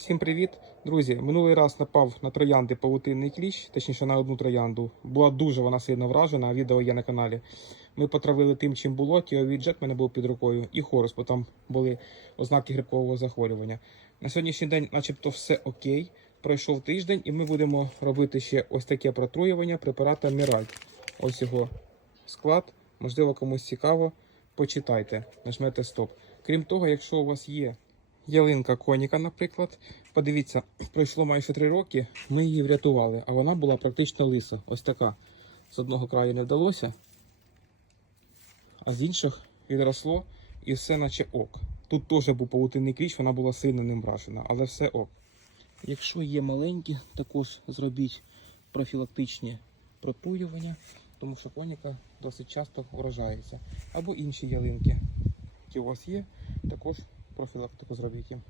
Всім привіт, друзі! Минулий раз напав на троянди павутинний кліщ, точніше на одну троянду. Була дуже вона сильно вражена, а відео є на каналі. Ми потравили тим, чим було. Тіовіджет в мене був під рукою, і хорус, бо там були ознаки грибкового захворювання. На сьогоднішній день, начебто, все окей. Пройшов тиждень, і ми будемо робити ще ось таке протруювання препарата Міраль. Ось його склад. Можливо, комусь цікаво. Почитайте, нажмете стоп. Крім того, якщо у вас є ялинка коніка, наприклад, подивіться, пройшло майже три роки, ми її врятували, а вона була практично лиса. Ось така. З одного краю не вдалося, а з інших відросло і все наче ок. Тут теж був павутинний кліщ, вона була сильно ним вражена, але все ок. Якщо є маленькі, також зробіть профілактичні протруювання, тому що коніка досить часто вражається. Або інші ялинки, які у вас є, також profil optyko z Robikiem.